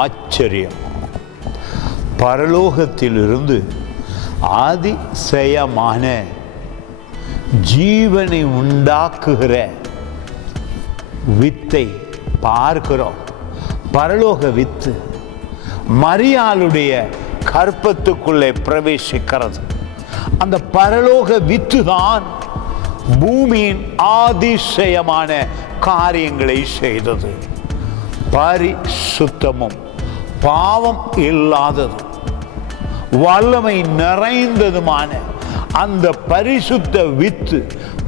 ஆச்சரியம். பரலோகத்திலிருந்து அதிசயமான ஜீவனை உண்டாக்குகிற வித்தை பார்க்கிறோம். பரலோக வித்து மரியாளுடைய கற்பத்துக்குள்ளே பிரவேசிக்கிறது. அந்த பரலோக வித்து தான் பூமியின் அதிசயமான காரியங்களை செய்தது. பரிசுத்தமும் பாவம் இல்லாததும் வல்லமை நிறைந்ததுமான அந்த பரிசுத்த வித்து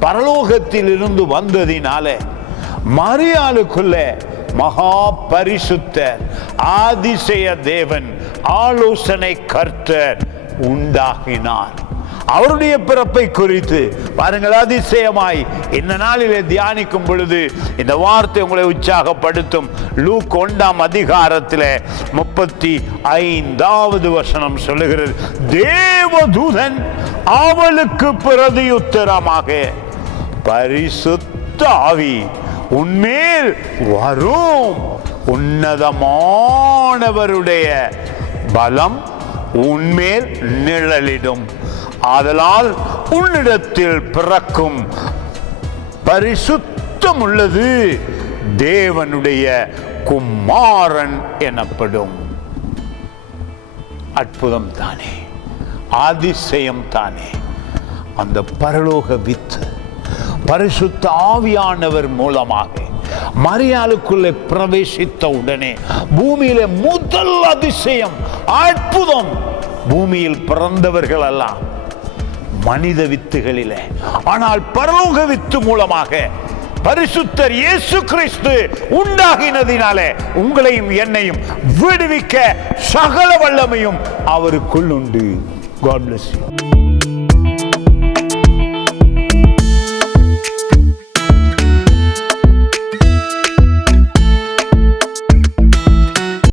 பரலோகத்தில் இருந்து வந்ததினால மரியாளுக்குள்ள மகா பரிசுத்தர் அதிசய தேவன் ஆலோசனை கர்த்தர் உண்டாகினார். அவருடைய பிறப்பை குறித்து பாருங்கள், அதிசயமாய் இந்த நாளிலே தியானிக்கும் பொழுது இந்த வார்த்தை உங்களை உற்சாகப்படுத்தும். லூக் 1ஆம் அதிகாரத்தில் 35வது வசனம் சொல்லுகிறது, தேவதூதன் அவளுக்கு பிரதியுத்தரமாக, பரிசுத்த ஆவி உன்மேல் வரும், உன்னதமானவருடைய பலம் உன்மேல் நிழலிடும், ஆதலால் உன்னிடத்தில் பிறக்கும் பரிசுத்தம் உள்ளது தேவனுடைய குமாரன் எனப்படும். அற்புதம் தானே, அதிசயம் தானே. அந்த பரலோக வித்து பரிசுத்த ஆவியானவர் மூலமாக மரியாளுக்குள்ளே பிரவேசித்த உடனே பூமியிலே முதல் அதிசயம், அற்புதம். பூமியில் பிறந்தவர்கள் எல்லாம் மனித வித்துகளிலே, ஆனால் பரலோக வித்து மூலமாக பரிசுத்தர் இயேசு கிறிஸ்து உண்டாகினதினாலே உங்களையும் என்னையும் விடுவிக்க சகல வல்லமையும் அவருக்குள் உண்டு. God bless you.